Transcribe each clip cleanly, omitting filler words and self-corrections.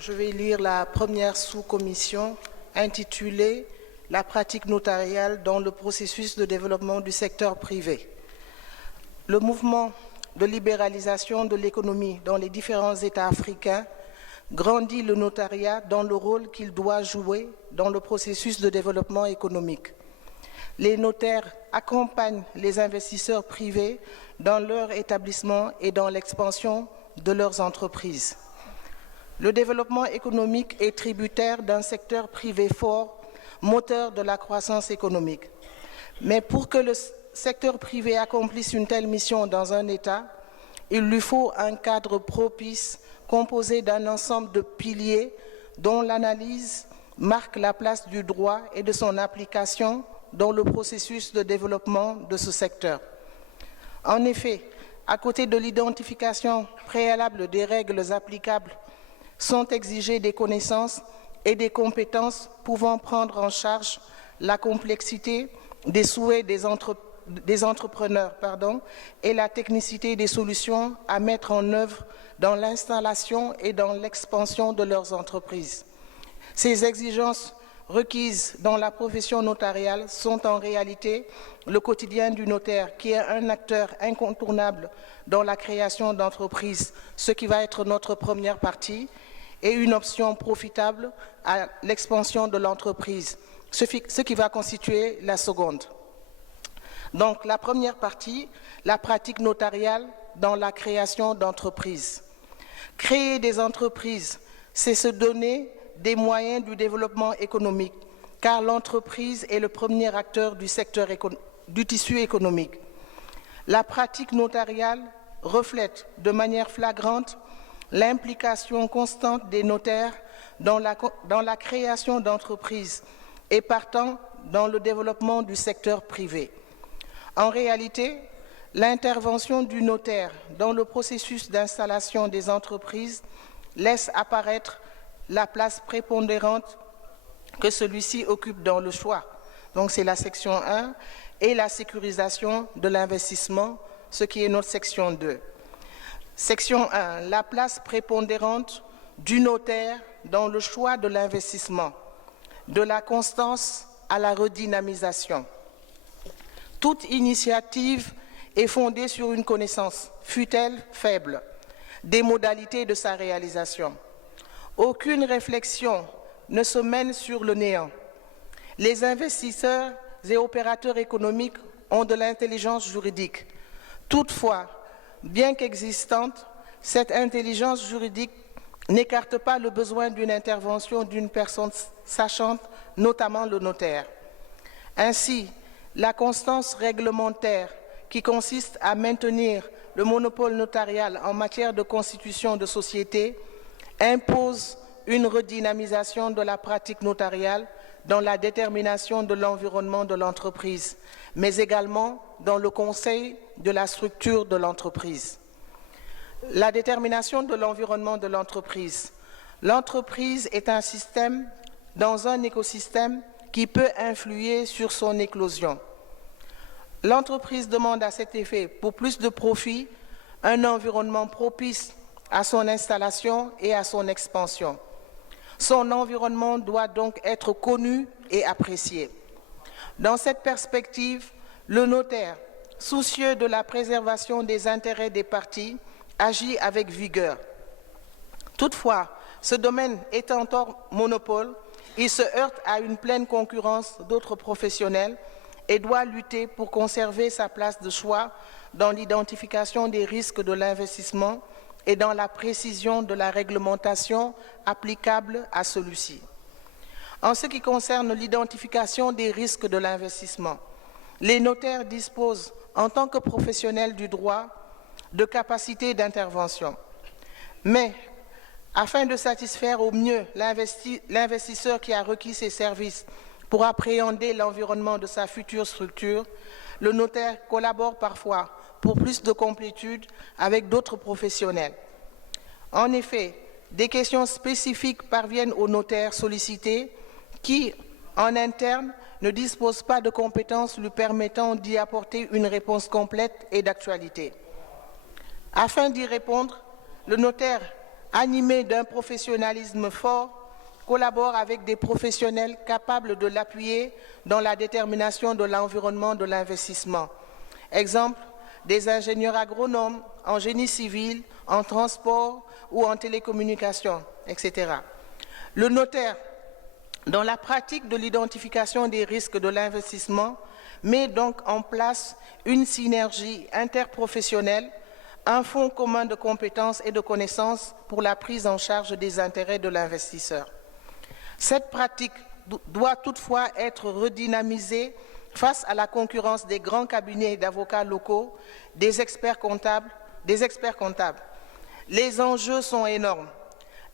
Je vais lire la première sous-commission intitulée « La pratique notariale dans le processus de développement du secteur privé ». Le mouvement de libéralisation de l'économie dans les différents États africains grandit le notariat dans le rôle qu'il doit jouer dans le processus de développement économique. Les notaires accompagnent les investisseurs privés dans leur établissement et dans l'expansion de leurs entreprises. Le développement économique est tributaire d'un secteur privé fort, moteur de la croissance économique. Mais pour que le secteur privé accomplisse une telle mission dans un État, il lui faut un cadre propice composé d'un ensemble de piliers dont l'analyse marque la place du droit et de son application dans le processus de développement de ce secteur. En effet, à côté de l'identification préalable des règles applicables, sont exigées des connaissances et des compétences pouvant prendre en charge la complexité des souhaits des entrepreneurs et la technicité des solutions à mettre en œuvre dans l'installation et dans l'expansion de leurs entreprises. Ces exigences requises dans la profession notariale sont en réalité le quotidien du notaire, qui est un acteur incontournable dans la création d'entreprises, ce qui va être notre première partie, et une option profitable à l'expansion de l'entreprise, ce qui va constituer la seconde. Donc, la première partie, la pratique notariale dans la création d'entreprises. Créer des entreprises, c'est se donner des moyens du développement économique, car l'entreprise est le premier acteur du tissu économique. La pratique notariale reflète de manière flagrante l'implication constante des notaires dans la création d'entreprises et partant dans le développement du secteur privé. En réalité, l'intervention du notaire dans le processus d'installation des entreprises laisse apparaître la place prépondérante que celui-ci occupe dans le choix. Donc c'est la section 1 et la sécurisation de l'investissement, ce qui est notre section 2. Section 1, la place prépondérante du notaire dans le choix de l'investissement, de la constance à la redynamisation. Toute initiative est fondée sur une connaissance, fût-elle faible, des modalités de sa réalisation. Aucune réflexion ne se mène sur le néant. Les investisseurs et opérateurs économiques ont de l'intelligence juridique. Toutefois, bien qu'existante, cette intelligence juridique n'écarte pas le besoin d'une intervention d'une personne sachante, notamment le notaire. Ainsi, la constance réglementaire qui consiste à maintenir le monopole notarial en matière de constitution de société impose une redynamisation de la pratique notariale dans la détermination de l'environnement de l'entreprise, mais également dans le conseil de la structure de l'entreprise. La détermination de l'environnement de l'entreprise. L'entreprise est un système dans un écosystème qui peut influer sur son éclosion. L'entreprise demande à cet effet, pour plus de profit, un environnement propice à son installation et à son expansion. Son environnement doit donc être connu et apprécié. Dans cette perspective, le notaire, soucieux de la préservation des intérêts des parties, agit avec vigueur. Toutefois, ce domaine étant hors monopole, il se heurte à une pleine concurrence d'autres professionnels et doit lutter pour conserver sa place de choix dans l'identification des risques de l'investissement et dans la précision de la réglementation applicable à celui-ci. En ce qui concerne l'identification des risques de l'investissement, les notaires disposent, en tant que professionnels du droit, de capacités d'intervention. Mais, afin de satisfaire au mieux l'investisseur qui a requis ses services pour appréhender l'environnement de sa future structure, le notaire collabore parfois pour plus de complétude avec d'autres professionnels. En effet, des questions spécifiques parviennent aux notaires sollicités qui, en interne, ne disposent pas de compétences lui permettant d'y apporter une réponse complète et d'actualité. Afin d'y répondre, le notaire animé d'un professionnalisme fort, collabore avec des professionnels capables de l'appuyer dans la détermination de l'environnement de l'investissement. Exemple, des ingénieurs agronomes en génie civil, en transport ou en télécommunications, etc. Le notaire, dans la pratique de l'identification des risques de l'investissement, met donc en place une synergie interprofessionnelle, un fonds commun de compétences et de connaissances pour la prise en charge des intérêts de l'investisseur. Cette pratique doit toutefois être redynamisée face à la concurrence des grands cabinets d'avocats locaux, des experts comptables. Les enjeux sont énormes.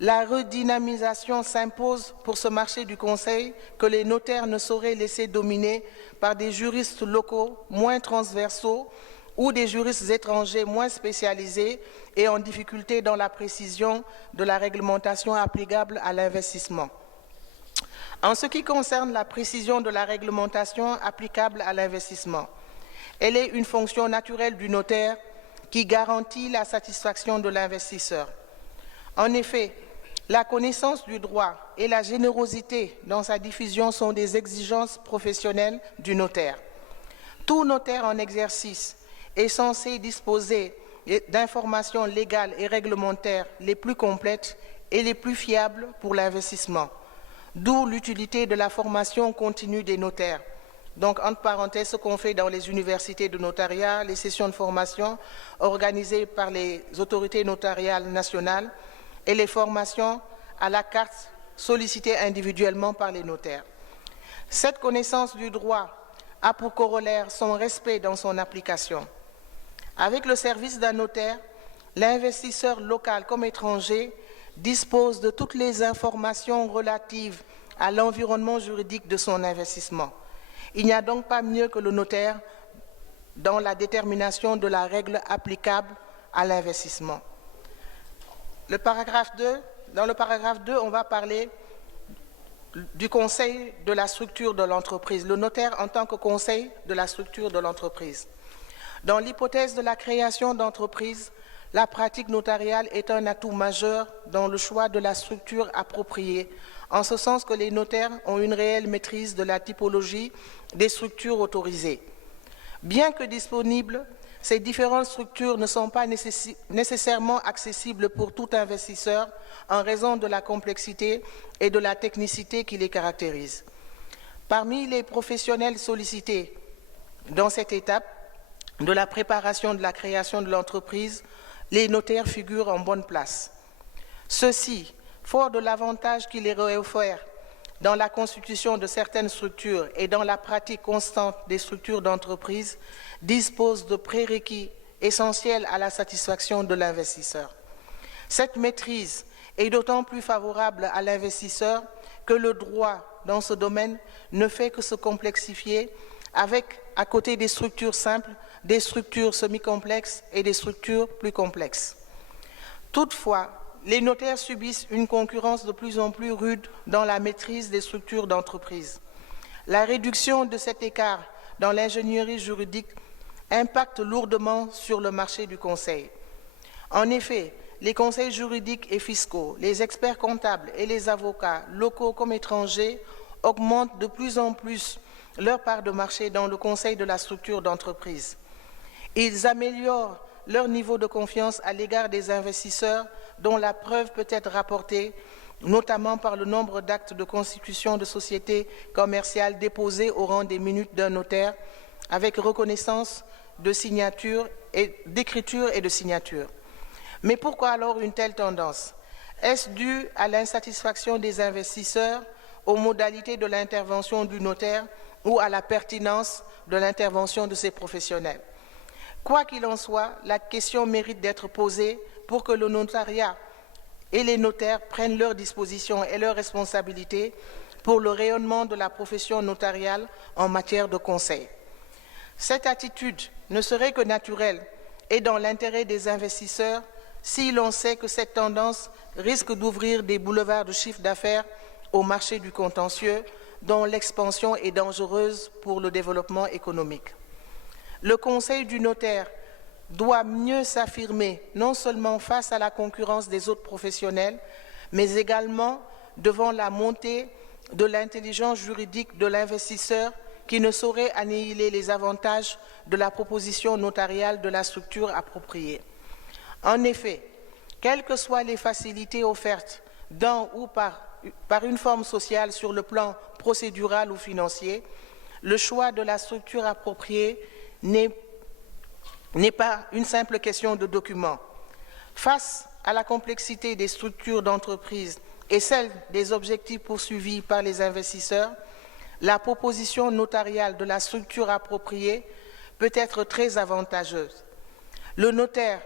La redynamisation s'impose pour ce marché du conseil que les notaires ne sauraient laisser dominer par des juristes locaux moins transversaux ou des juristes étrangers moins spécialisés et en difficulté dans la précision de la réglementation applicable à l'investissement. En ce qui concerne la précision de la réglementation applicable à l'investissement, elle est une fonction naturelle du notaire qui garantit la satisfaction de l'investisseur. En effet, la connaissance du droit et la générosité dans sa diffusion sont des exigences professionnelles du notaire. Tout notaire en exercice est censé disposer d'informations légales et réglementaires les plus complètes et les plus fiables pour l'investissement, d'où l'utilité de la formation continue des notaires. Donc, entre parenthèses, ce qu'on fait dans les universités de notariat, les sessions de formation organisées par les autorités notariales nationales et les formations à la carte sollicitées individuellement par les notaires. Cette connaissance du droit a pour corollaire son respect dans son application. Avec le service d'un notaire, l'investisseur local comme étranger dispose de toutes les informations relatives à l'environnement juridique de son investissement. Il n'y a donc pas mieux que le notaire dans la détermination de la règle applicable à l'investissement. Dans le paragraphe 2, on va parler du conseil de la structure de l'entreprise, le notaire en tant que conseil de la structure de l'entreprise. Dans l'hypothèse de la création d'entreprise, la pratique notariale est un atout majeur dans le choix de la structure appropriée, en ce sens que les notaires ont une réelle maîtrise de la typologie des structures autorisées. Bien que disponibles, ces différentes structures ne sont pas nécessairement accessibles pour tout investisseur en raison de la complexité et de la technicité qui les caractérisent. Parmi les professionnels sollicités dans cette étape de la préparation de la création de l'entreprise, les notaires figurent en bonne place. Ceux-ci, forts de l'avantage qui leur est offert dans la constitution de certaines structures et dans la pratique constante des structures d'entreprise, disposent de prérequis essentiels à la satisfaction de l'investisseur. Cette maîtrise est d'autant plus favorable à l'investisseur que le droit dans ce domaine ne fait que se complexifier avec, à côté des structures simples, des structures semi-complexes et des structures plus complexes. Toutefois, les notaires subissent une concurrence de plus en plus rude dans la maîtrise des structures d'entreprise. La réduction de cet écart dans l'ingénierie juridique impacte lourdement sur le marché du conseil. En effet, les conseils juridiques et fiscaux, les experts comptables et les avocats, locaux comme étrangers, augmentent de plus en plus leur part de marché dans le conseil de la structure d'entreprise. Ils améliorent leur niveau de confiance à l'égard des investisseurs dont la preuve peut être rapportée, notamment par le nombre d'actes de constitution de sociétés commerciales déposés au rang des minutes d'un notaire, avec reconnaissance de signature d'écriture et de signature. Mais pourquoi alors une telle tendance? Est-ce dû à l'insatisfaction des investisseurs, aux modalités de l'intervention du notaire ou à la pertinence de l'intervention de ces professionnels? Quoi qu'il en soit, la question mérite d'être posée pour que le notariat et les notaires prennent leurs dispositions et leurs responsabilités pour le rayonnement de la profession notariale en matière de conseil. Cette attitude ne serait que naturelle et dans l'intérêt des investisseurs si l'on sait que cette tendance risque d'ouvrir des boulevards de chiffre d'affaires au marché du contentieux, dont l'expansion est dangereuse pour le développement économique. Le conseil du notaire doit mieux s'affirmer non seulement face à la concurrence des autres professionnels, mais également devant la montée de l'intelligence juridique de l'investisseur qui ne saurait annihiler les avantages de la proposition notariale de la structure appropriée. En effet, quelles que soient les facilités offertes dans ou par une forme sociale sur le plan procédural ou financier, le choix de la structure appropriée n'est pas une simple question de document. Face à la complexité des structures d'entreprise et celle des objectifs poursuivis par les investisseurs, la proposition notariale de la structure appropriée peut être très avantageuse. Le notaire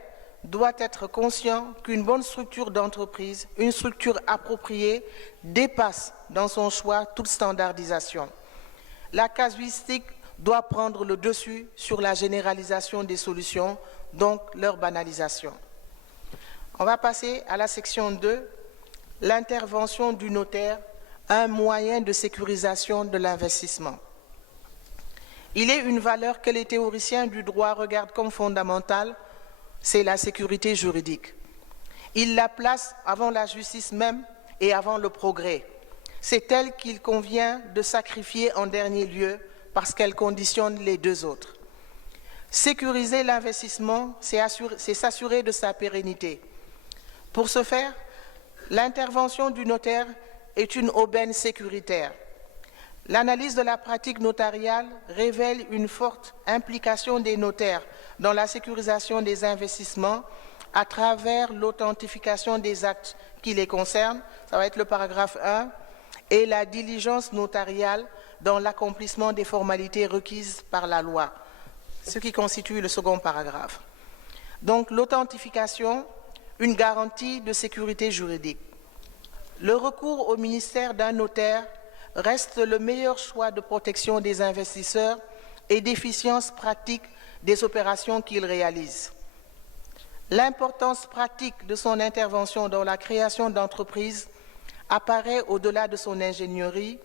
doit être conscient qu'une bonne structure d'entreprise, une structure appropriée, dépasse dans son choix toute standardisation. La casuistique doit prendre le dessus sur la généralisation des solutions, donc leur banalisation. On va passer à la section 2, l'intervention du notaire, un moyen de sécurisation de l'investissement. Il est une valeur que les théoriciens du droit regardent comme fondamentale, c'est la sécurité juridique. Ils la placent avant la justice même et avant le progrès. C'est elle qu'il convient de sacrifier en dernier lieu parce qu'elle conditionne les deux autres. Sécuriser l'investissement, c'est s'assurer de sa pérennité. Pour ce faire, l'intervention du notaire est une aubaine sécuritaire. L'analyse de la pratique notariale révèle une forte implication des notaires dans la sécurisation des investissements à travers l'authentification des actes qui les concernent, ça va être le paragraphe 1, et la diligence notariale dans l'accomplissement des formalités requises par la loi, ce qui constitue le second paragraphe. Donc l'authentification, une garantie de sécurité juridique. Le recours au ministère d'un notaire reste le meilleur choix de protection des investisseurs et d'efficience pratique des opérations qu'ils réalisent. L'importance pratique de son intervention dans la création d'entreprises apparaît au-delà de son ingénierie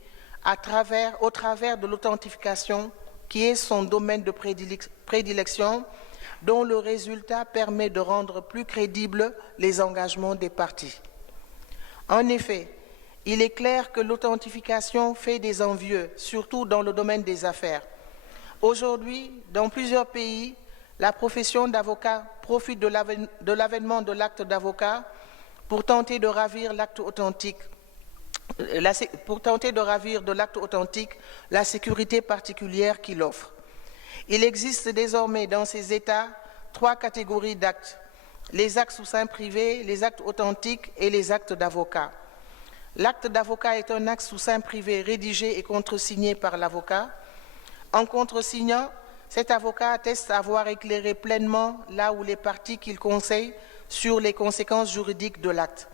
au travers de l'authentification qui est son domaine de prédilection dont le résultat permet de rendre plus crédibles les engagements des parties. En effet, il est clair que l'authentification fait des envieux, surtout dans le domaine des affaires. Aujourd'hui, dans plusieurs pays, la profession d'avocat profite de l'avènement de l'acte d'avocat pour tenter de ravir l'acte authentique, de l'acte authentique la sécurité particulière qu'il offre. Il existe désormais dans ces États 3 catégories d'actes: les actes sous seing privé, les actes authentiques et les actes d'avocat. L'acte d'avocat est un acte sous seing privé rédigé et contresigné par l'avocat. En contresignant, cet avocat atteste avoir éclairé pleinement là où les parties qu'il conseille sur les conséquences juridiques de l'acte.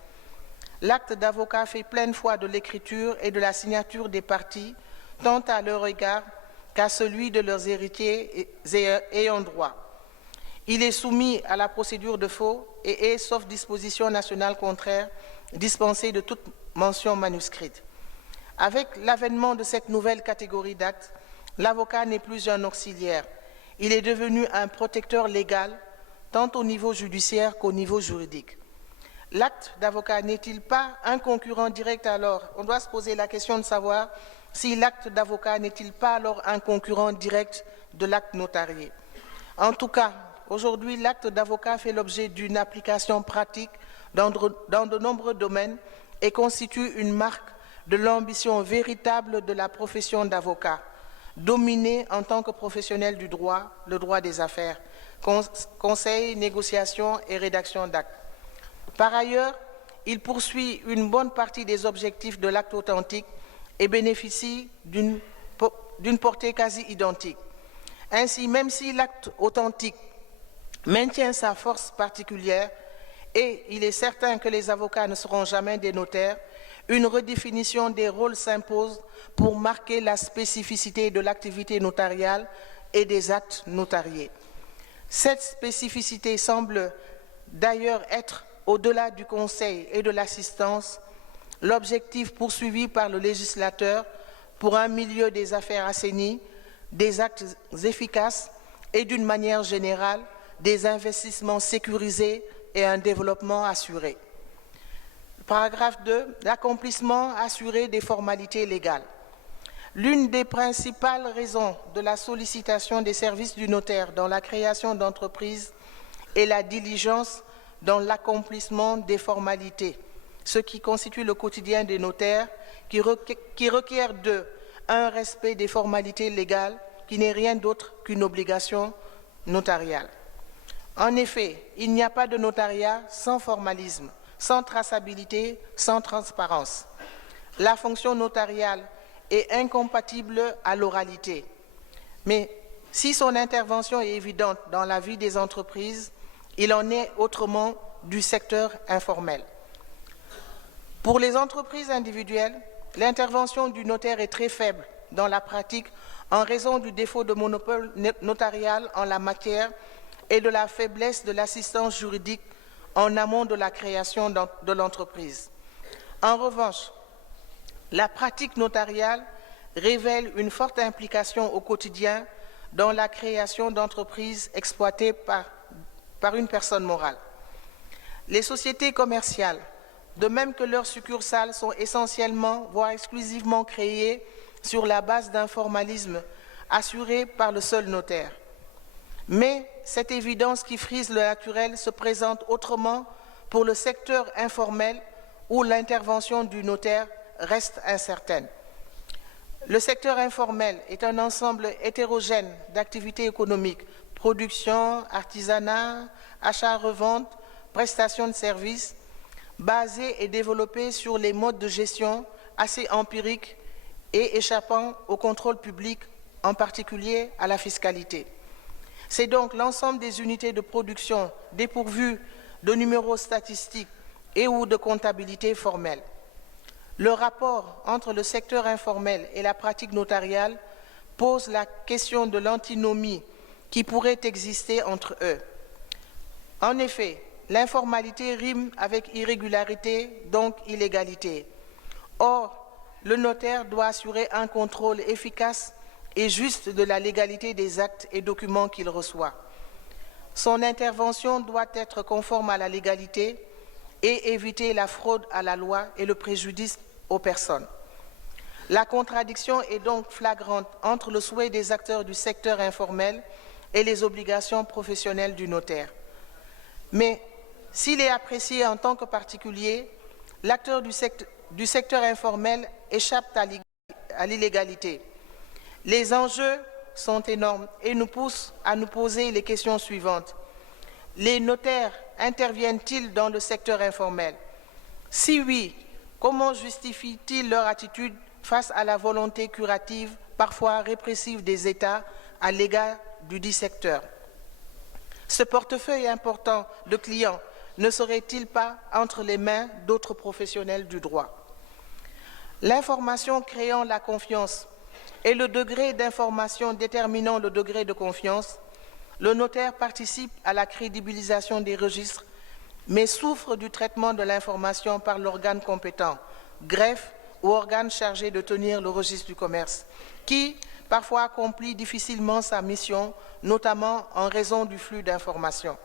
L'acte d'avocat fait pleine foi de l'écriture et de la signature des parties, tant à leur égard qu'à celui de leurs héritiers ayant droit. Il est soumis à la procédure de faux et est, sauf disposition nationale contraire, dispensé de toute mention manuscrite. Avec l'avènement de cette nouvelle catégorie d'actes, l'avocat n'est plus un auxiliaire. Il est devenu un protecteur légal, tant au niveau judiciaire qu'au niveau juridique. L'acte d'avocat n'est-il pas un concurrent direct alors? On doit se poser la question de savoir si l'acte d'avocat n'est-il pas alors un concurrent direct de l'acte notarié. En tout cas, aujourd'hui, l'acte d'avocat fait l'objet d'une application pratique dans de nombreux domaines et constitue une marque de l'ambition véritable de la profession d'avocat, dominée en tant que professionnel du droit, le droit des affaires, conseil, négociation et rédaction d'actes. Par ailleurs, il poursuit une bonne partie des objectifs de l'acte authentique et bénéficie d'une portée quasi identique. Ainsi, même si l'acte authentique maintient sa force particulière, et il est certain que les avocats ne seront jamais des notaires, une redéfinition des rôles s'impose pour marquer la spécificité de l'activité notariale et des actes notariés. Cette spécificité semble d'ailleurs être, au-delà du conseil et de l'assistance, l'objectif poursuivi par le législateur pour un milieu des affaires assaini, des actes efficaces et d'une manière générale, des investissements sécurisés et un développement assuré. Paragraphe 2, l'accomplissement assuré des formalités légales. L'une des principales raisons de la sollicitation des services du notaire dans la création d'entreprises est la diligence dans l'accomplissement des formalités, ce qui constitue le quotidien des notaires qui requiert d'eux un respect des formalités légales qui n'est rien d'autre qu'une obligation notariale. En effet, il n'y a pas de notariat sans formalisme, sans traçabilité, sans transparence. La fonction notariale est incompatible à l'oralité. Mais si son intervention est évidente dans la vie des entreprises, il en est autrement du secteur informel. Pour les entreprises individuelles, l'intervention du notaire est très faible dans la pratique en raison du défaut de monopole notarial en la matière et de la faiblesse de l'assistance juridique en amont de la création de l'entreprise. En revanche, la pratique notariale révèle une forte implication au quotidien dans la création d'entreprises exploitées par une personne morale. Les sociétés commerciales, de même que leurs succursales, sont essentiellement, voire exclusivement créées sur la base d'un formalisme assuré par le seul notaire. Mais cette évidence qui frise le naturel se présente autrement pour le secteur informel où l'intervention du notaire reste incertaine. Le secteur informel est un ensemble hétérogène d'activités économiques, production, artisanat, achat-revente, prestation de services, basés et développés sur les modes de gestion assez empiriques et échappant au contrôle public, en particulier à la fiscalité. C'est donc l'ensemble des unités de production dépourvues de numéros statistiques et ou de comptabilité formelle. Le rapport entre le secteur informel et la pratique notariale pose la question de l'antinomie qui pourrait exister entre eux. En effet, l'informalité rime avec irrégularité, donc illégalité. Or, le notaire doit assurer un contrôle efficace et juste de la légalité des actes et documents qu'il reçoit. Son intervention doit être conforme à la légalité et éviter la fraude à la loi et le préjudice aux personnes. La contradiction est donc flagrante entre le souhait des acteurs du secteur informel et les obligations professionnelles du notaire. Mais s'il est apprécié en tant que particulier, l'acteur du secteur informel échappe à l'illégalité. Les enjeux sont énormes et nous poussent à nous poser les questions suivantes. Les notaires interviennent-ils dans le secteur informel? Si oui, comment justifient-ils leur attitude face à la volonté curative, parfois répressive des États à l'égard du dit secteur? Ce portefeuille important de clients ne serait-il pas entre les mains d'autres professionnels du droit? L'information créant la confiance et le degré d'information déterminant le degré de confiance, le notaire participe à la crédibilisation des registres, mais souffre du traitement de l'information par l'organe compétent, greffe ou organe chargé de tenir le registre du commerce, qui parfois accomplit difficilement sa mission, notamment en raison du flux d'informations.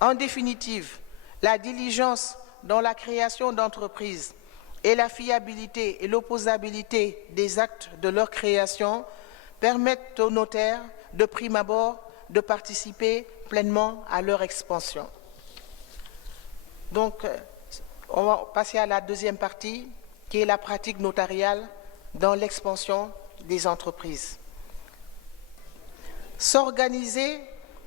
En définitive, la diligence dans la création d'entreprises et la fiabilité et l'opposabilité des actes de leur création permettent aux notaires, de prime abord, de participer pleinement à leur expansion. Donc, on va passer à la deuxième partie, qui est la pratique notariale dans l'expansion des entreprises. S'organiser,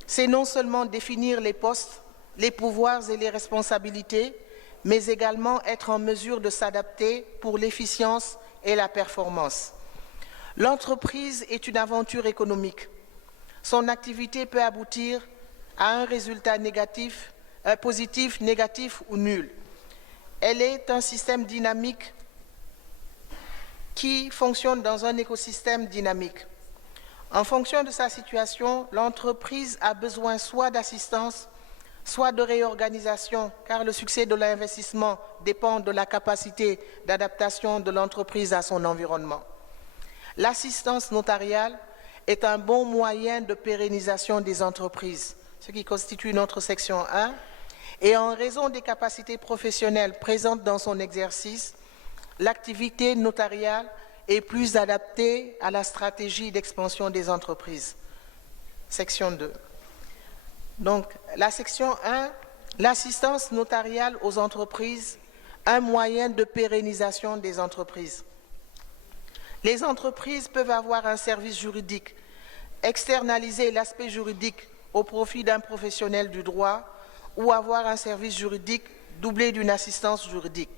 c'est non seulement définir les postes, les pouvoirs et les responsabilités, mais également être en mesure de s'adapter pour l'efficience et la performance. L'entreprise est une aventure économique. Son activité peut aboutir à un résultat négatif, positif, négatif ou nul. Elle est un système dynamique qui fonctionne dans un écosystème dynamique. En fonction de sa situation, l'entreprise a besoin soit d'assistance, soit de réorganisation, car le succès de l'investissement dépend de la capacité d'adaptation de l'entreprise à son environnement. L'assistance notariale est un bon moyen de pérennisation des entreprises, ce qui constitue notre section 1, et en raison des capacités professionnelles présentes dans son exercice, l'activité notariale est plus adaptée à la stratégie d'expansion des entreprises. Section 2. Donc, la section 1, l'assistance notariale aux entreprises, un moyen de pérennisation des entreprises. Les entreprises peuvent avoir un service juridique, externaliser l'aspect juridique au profit d'un professionnel du droit ou avoir un service juridique doublé d'une assistance juridique.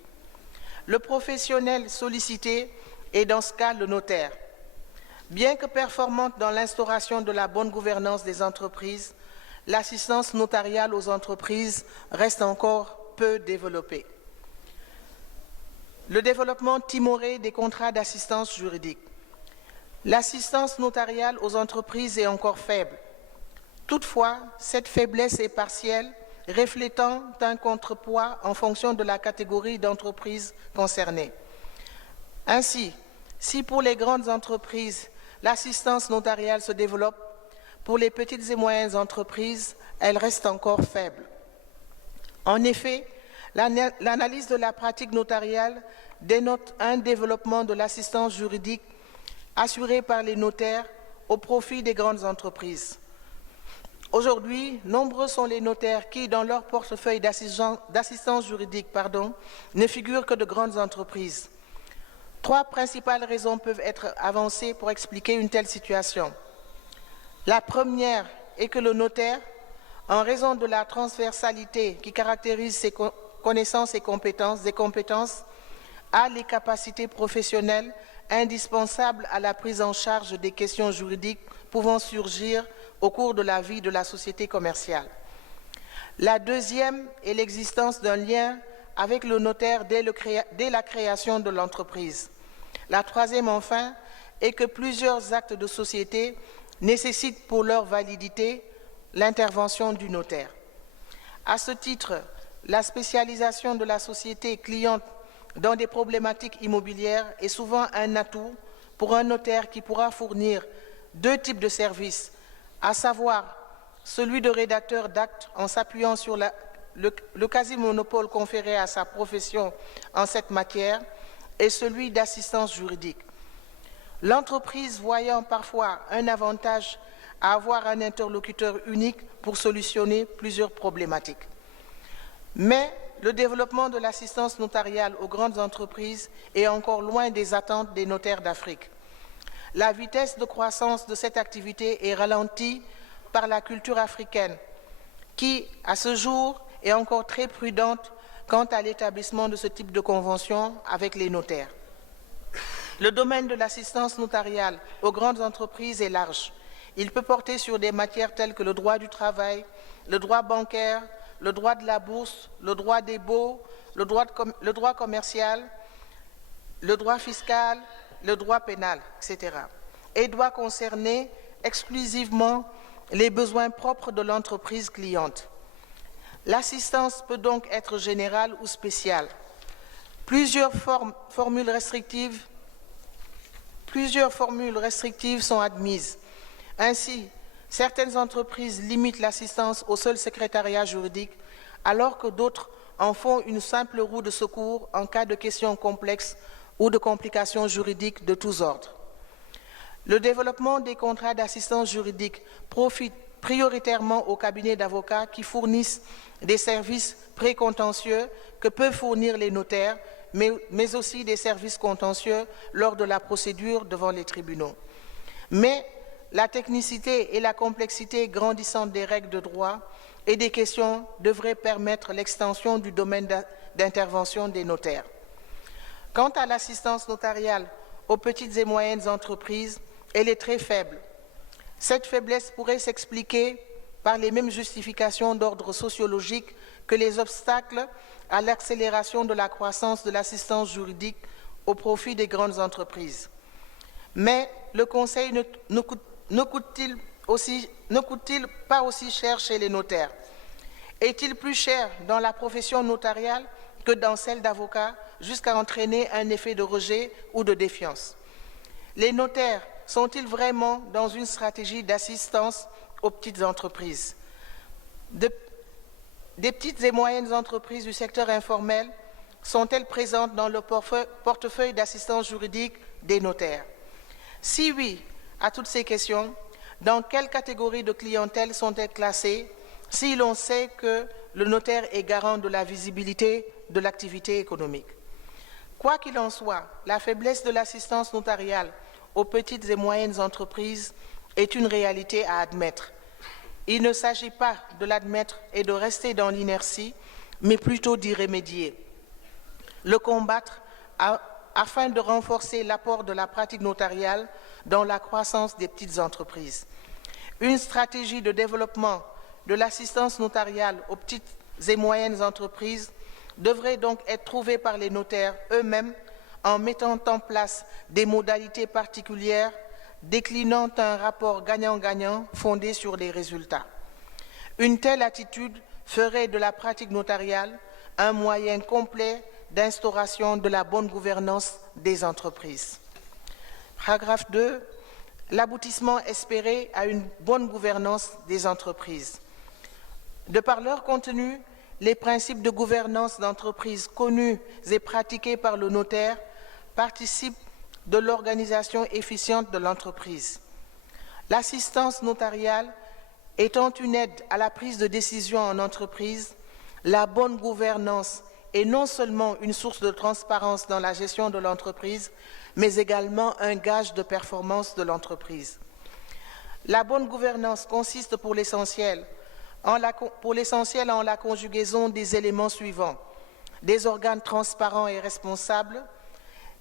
Le professionnel sollicité est dans ce cas le notaire. Bien que performante dans l'instauration de la bonne gouvernance des entreprises, l'assistance notariale aux entreprises reste encore peu développée. Le développement timoré des contrats d'assistance juridique. L'assistance notariale aux entreprises est encore faible. Toutefois, cette faiblesse est partielle, reflétant un contrepoids en fonction de la catégorie d'entreprises concernées. Ainsi, si pour les grandes entreprises, l'assistance notariale se développe, pour les petites et moyennes entreprises, elle reste encore faible. En effet, l'analyse de la pratique notariale dénote un développement de l'assistance juridique assurée par les notaires au profit des grandes entreprises. Aujourd'hui, nombreux sont les notaires qui, dans leur portefeuille d'assistance juridique, ne figurent que de grandes entreprises. 3 principales raisons peuvent être avancées pour expliquer une telle situation. La première est que le notaire, en raison de la transversalité qui caractérise ses connaissances et compétences, a les capacités professionnelles indispensables à la prise en charge des questions juridiques pouvant surgir au cours de la vie de la société commerciale. La deuxième est l'existence d'un lien avec le notaire dès la création de l'entreprise. La troisième, enfin, est que plusieurs actes de société nécessitent pour leur validité l'intervention du notaire. À ce titre, la spécialisation de la société cliente dans des problématiques immobilières est souvent un atout pour un notaire qui pourra fournir 2 types de services, à savoir celui de rédacteur d'actes en s'appuyant sur le quasi-monopole conféré à sa profession en cette matière et celui d'assistance juridique. L'entreprise voyant parfois un avantage à avoir un interlocuteur unique pour solutionner plusieurs problématiques. Mais le développement de l'assistance notariale aux grandes entreprises est encore loin des attentes des notaires d'Afrique. La vitesse de croissance de cette activité est ralentie par la culture africaine, qui, à ce jour, est encore très prudente quant à l'établissement de ce type de convention avec les notaires. Le domaine de l'assistance notariale aux grandes entreprises est large. Il peut porter sur des matières telles que le droit du travail, le droit bancaire, le droit de la bourse, le droit des baux, le droit commercial, le droit fiscal, le droit pénal, etc. Et doit concerner exclusivement les besoins propres de l'entreprise cliente. L'assistance peut donc être générale ou spéciale. Plusieurs formules restrictives sont admises. Ainsi, certaines entreprises limitent l'assistance au seul secrétariat juridique, alors que d'autres en font une simple roue de secours en cas de questions complexes ou de complications juridiques de tous ordres. Le développement des contrats d'assistance juridique profite prioritairement aux cabinets d'avocats qui fournissent des services précontentieux que peuvent fournir les notaires, mais aussi des services contentieux lors de la procédure devant les tribunaux. Mais la technicité et la complexité grandissante des règles de droit et des questions devraient permettre l'extension du domaine d'intervention des notaires. Quant à l'assistance notariale aux petites et moyennes entreprises, elle est très faible. Cette faiblesse pourrait s'expliquer par les mêmes justifications d'ordre sociologique que les obstacles à l'accélération de la croissance de l'assistance juridique au profit des grandes entreprises. Mais le conseil ne coûte-t-il pas aussi cher chez les notaires? Est-il plus cher dans la profession notariale que dans celle d'avocat, jusqu'à entraîner un effet de rejet ou de défiance? Les notaires sont-ils vraiment dans une stratégie d'assistance aux petites entreprises? Des petites et moyennes entreprises du secteur informel sont-elles présentes dans le portefeuille d'assistance juridique des notaires? Si oui, à toutes ces questions, dans quelle catégorie de clientèle sont-elles classées si l'on sait que le notaire est garant de la visibilité de l'activité économique? Quoi qu'il en soit, la faiblesse de l'assistance notariale aux petites et moyennes entreprises est une réalité à admettre. Il ne s'agit pas de l'admettre et de rester dans l'inertie, mais plutôt d'y remédier, le combattre afin de renforcer l'apport de la pratique notariale dans la croissance des petites entreprises. Une stratégie de développement de l'assistance notariale aux petites et moyennes entreprises devrait donc être trouvée par les notaires eux-mêmes en mettant en place des modalités particulières déclinant un rapport gagnant-gagnant fondé sur les résultats. Une telle attitude ferait de la pratique notariale un moyen complet d'instauration de la bonne gouvernance des entreprises. Paragraphe 2. L'aboutissement espéré à une bonne gouvernance des entreprises. De par leur contenu, les principes de gouvernance d'entreprise connus et pratiqués par le notaire participent de l'organisation efficiente de l'entreprise. L'assistance notariale étant une aide à la prise de décision en entreprise, la bonne gouvernance est non seulement une source de transparence dans la gestion de l'entreprise, mais également un gage de performance de l'entreprise. La bonne gouvernance consiste pour l'essentiel en la conjugaison des éléments suivants: des organes transparents et responsables,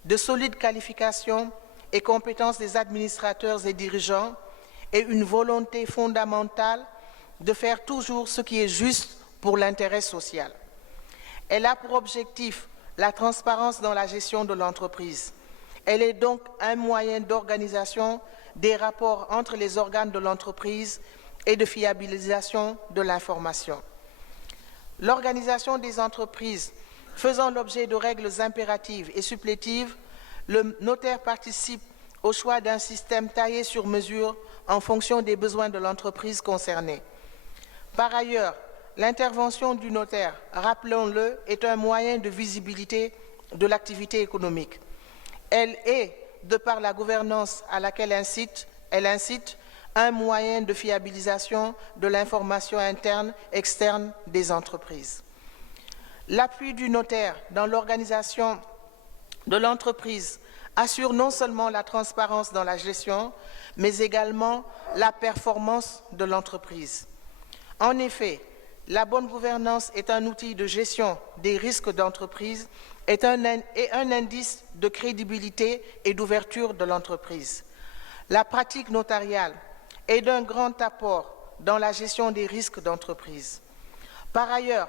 de solides qualifications et compétences des administrateurs et dirigeants, et une volonté fondamentale de faire toujours ce qui est juste pour l'intérêt social. Elle a pour objectif la transparence dans la gestion de l'entreprise. Elle est donc un moyen d'organisation des rapports entre les organes de l'entreprise et de fiabilisation de l'information. L'organisation des entreprises faisant l'objet de règles impératives et supplétives, le notaire participe au choix d'un système taillé sur mesure en fonction des besoins de l'entreprise concernée. Par ailleurs, l'intervention du notaire, rappelons-le, est un moyen de visibilité de l'activité économique. Elle est, de par la gouvernance à laquelle elle incite, un moyen de fiabilisation de l'information interne, externe des entreprises. L'appui du notaire dans l'organisation de l'entreprise assure non seulement la transparence dans la gestion, mais également la performance de l'entreprise. En effet, la bonne gouvernance est un outil de gestion des risques d'entreprise et un indice de crédibilité et d'ouverture de l'entreprise. La pratique notariale est d'un grand apport dans la gestion des risques d'entreprise. Par ailleurs,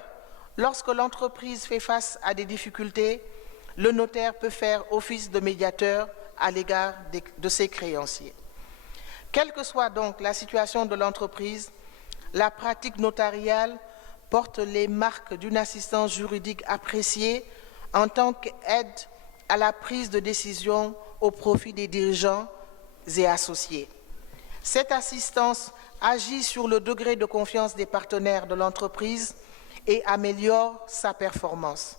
lorsque l'entreprise fait face à des difficultés, le notaire peut faire office de médiateur à l'égard de ses créanciers. Quelle que soit donc la situation de l'entreprise, la pratique notariale porte les marques d'une assistance juridique appréciée en tant qu'aide à la prise de décision au profit des dirigeants et associés. Cette assistance agit sur le degré de confiance des partenaires de l'entreprise et améliore sa performance.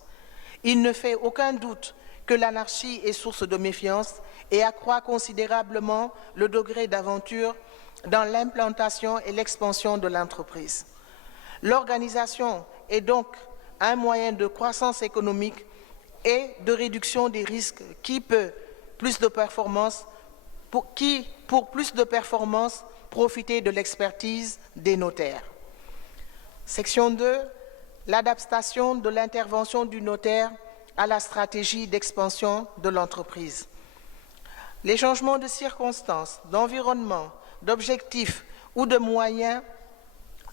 Il ne fait aucun doute que l'anarchie est source de méfiance et accroît considérablement le degré d'aventure dans l'implantation et l'expansion de l'entreprise. L'organisation est donc un moyen de croissance économique et de réduction des risques qui, pour plus de performance, profiter de l'expertise des notaires. Section 2. L'adaptation de l'intervention du notaire à la stratégie d'expansion de l'entreprise. Les changements de circonstances, d'environnement, d'objectifs ou de moyens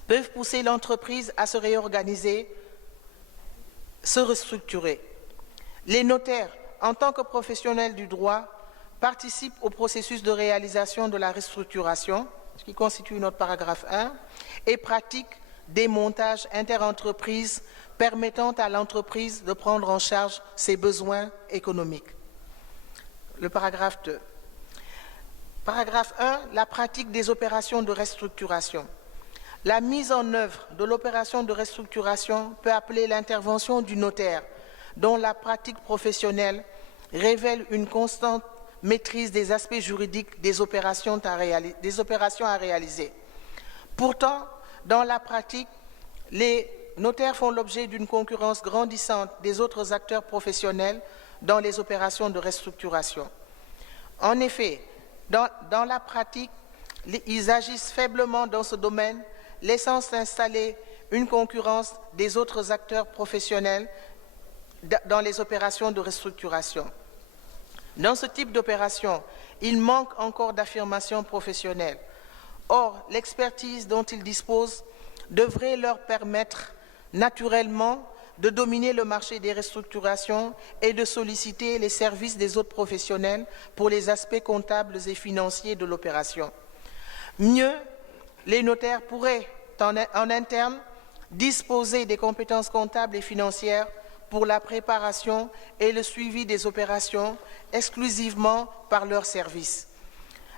peuvent pousser l'entreprise à se réorganiser, se restructurer. Les notaires, en tant que professionnels du droit, participent au processus de réalisation de la restructuration, ce qui constitue notre paragraphe 1, et pratiquent des montages interentreprises permettant à l'entreprise de prendre en charge ses besoins économiques. Le paragraphe 2. Paragraphe 1. La pratique des opérations de restructuration. La mise en œuvre de l'opération de restructuration peut appeler l'intervention du notaire, dont la pratique professionnelle révèle une constante maîtrise des aspects juridiques des opérations à réaliser. Pourtant, dans la pratique, les notaires font l'objet d'une concurrence grandissante des autres acteurs professionnels dans les opérations de restructuration. En effet, dans la pratique, ils agissent faiblement dans ce domaine, laissant s'installer une concurrence des autres acteurs professionnels dans les opérations de restructuration. Dans ce type d'opération, il manque encore d'affirmation professionnelle. Or, l'expertise dont ils disposent devrait leur permettre naturellement de dominer le marché des restructurations et de solliciter les services des autres professionnels pour les aspects comptables et financiers de l'opération. Mieux, les notaires pourraient, en interne, disposer des compétences comptables et financières pour la préparation et le suivi des opérations exclusivement par leurs services.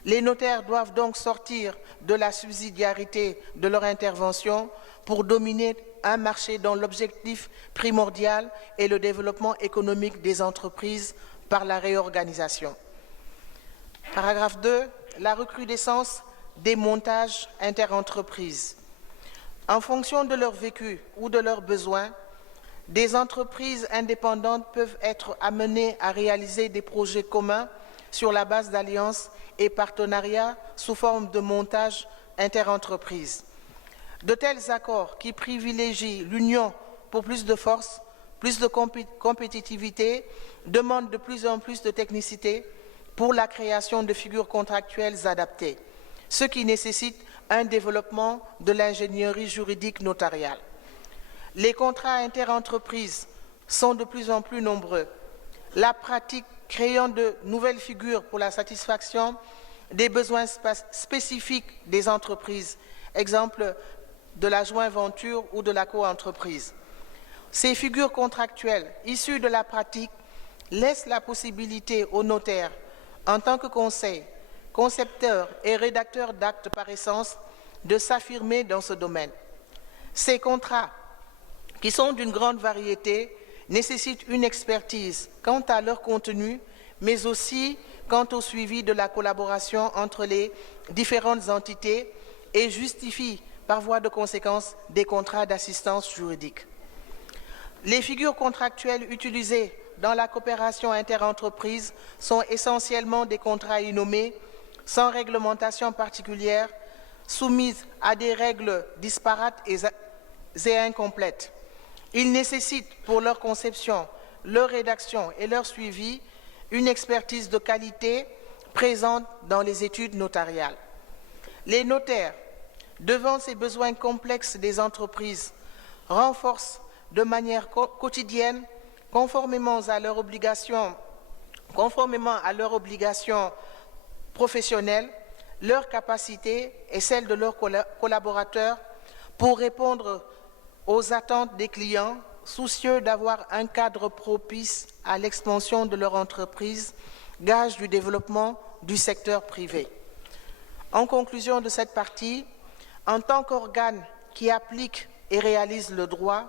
Les notaires doivent donc sortir de la subsidiarité de leur intervention pour dominer un marché dont l'objectif primordial est le développement économique des entreprises par la réorganisation. Paragraphe 2. La recrudescence des montages interentreprises. En fonction de leur vécu ou de leurs besoins, des entreprises indépendantes peuvent être amenées à réaliser des projets communs sur la base d'alliances et partenariats sous forme de montage interentreprises. De tels accords qui privilégient l'union pour plus de force, plus de compétitivité, demandent de plus en plus de technicité pour la création de figures contractuelles adaptées, ce qui nécessite un développement de l'ingénierie juridique notariale. Les contrats interentreprises sont de plus en plus nombreux. La pratique créant de nouvelles figures pour la satisfaction des besoins spécifiques des entreprises, exemple de la joint venture ou de la co-entreprise. Ces figures contractuelles issues de la pratique laissent la possibilité aux notaires, en tant que conseil, concepteurs et rédacteurs d'actes par essence, de s'affirmer dans ce domaine. Ces contrats, qui sont d'une grande variété, nécessitent une expertise quant à leur contenu, mais aussi quant au suivi de la collaboration entre les différentes entités et justifient, par voie de conséquence, des contrats d'assistance juridique. Les figures contractuelles utilisées dans la coopération interentreprise sont essentiellement des contrats innommés, sans réglementation particulière, soumises à des règles disparates et incomplètes. Ils nécessitent pour leur conception, leur rédaction et leur suivi une expertise de qualité présente dans les études notariales. Les notaires, devant ces besoins complexes des entreprises, renforcent de manière quotidienne, conformément à leurs obligations professionnelles, leurs capacités et celles de leurs collaborateurs pour répondre aux attentes des clients, soucieux d'avoir un cadre propice à l'expansion de leur entreprise, gage du développement du secteur privé. En conclusion de cette partie, en tant qu'organe qui applique et réalise le droit,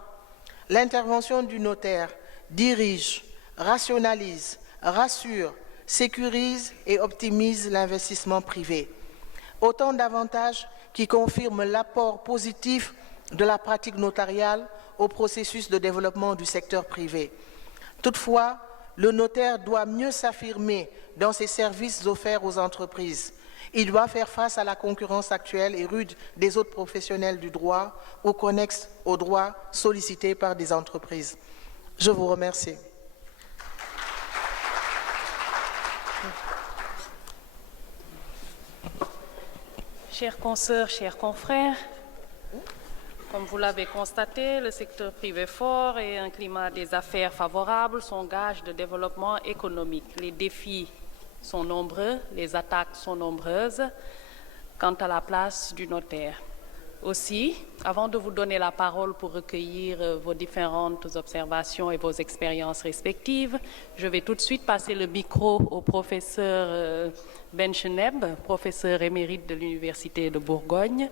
l'intervention du notaire dirige, rationalise, rassure, sécurise et optimise l'investissement privé. Autant d'avantages qui confirment l'apport positif de la pratique notariale au processus de développement du secteur privé. Toutefois, le notaire doit mieux s'affirmer dans ses services offerts aux entreprises. Il doit faire face à la concurrence actuelle et rude des autres professionnels du droit ou connexes au droit sollicités par des entreprises. Je vous remercie. Chers consoeurs, chers confrères, comme vous l'avez constaté, le secteur privé fort et un climat des affaires favorable sont gages de développement économique. Les défis sont nombreux, les attaques sont nombreuses quant à la place du notaire. Aussi, avant de vous donner la parole pour recueillir vos différentes observations et vos expériences respectives, je vais tout de suite passer le micro au professeur Bencheneb, professeur émérite de l'Université de Bourgogne,